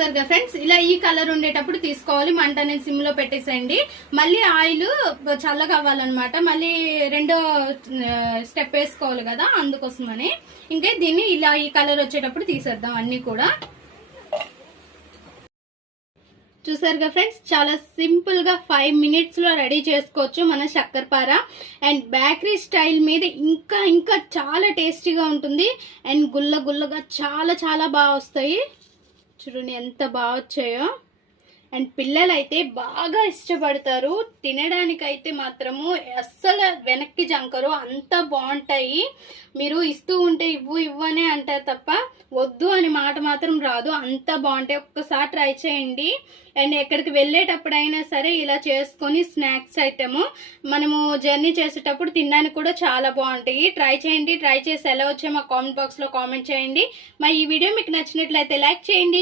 సరిగా ఫ్రెండ్స్ ఇలా ఈ కలర్ ఉండేటప్పుడు తీసుకోవాలి. మంట అనేది సిమ్ లో పెట్టేసేయండి. మళ్ళీ ఆయిల్ చల్లగా అవ్వాలన్నమాట. మళ్ళీ రెండో స్టెప్ వేసుకోవాలి కదా, అందుకోసమని. ఇంకా దీన్ని ఇలా ఈ కలర్ వచ్చేటప్పుడు తీసేద్దాం అన్ని కూడా. చూసారుగా ఫ్రెండ్స్, చాలా సింపుల్ గా 5 minutes లో రెడీ చేసుకోవచ్చు మన శక్కరపార. అండ్ బేకరీ స్టైల్ మీద ఇంకా ఇంకా చాలా టేస్టీగా ఉంటుంది. అండ్ గుల్ల గుల్లగా చాలా చాలా బాగా వస్తాయి. చూడండి ఎంత బాగా వచ్చాయో. అండ్ పిల్లలు అయితే బాగా ఇష్టపడతారు. తినడానికైతే మాత్రము అస్సలు వెనక్కి జంకరు, అంత బాగుంటాయి. మీరు ఇస్తూ ఉంటే ఇవ్వు ఇవ్వనే అంటారు తప్ప వద్దు అని మాట మాత్రం రాదు, అంత బాగుంటాయి. ఒక్కసారి ట్రై చేయండి. అండ్ ఎక్కడికి వెళ్ళేటప్పుడైనా సరే ఇలా చేసుకొని స్నాక్స్ ఐటమ్ మనము జర్నీ చేసేటప్పుడు తినడానికి కూడా చాలా బాగుంటాయి. ట్రై చేయండి. ట్రై చేసి ఎలా వచ్చాయో మా కామెంట్ బాక్స్లో కామెంట్ చేయండి. మరి ఈ వీడియో మీకు నచ్చినట్లయితే లైక్ చేయండి.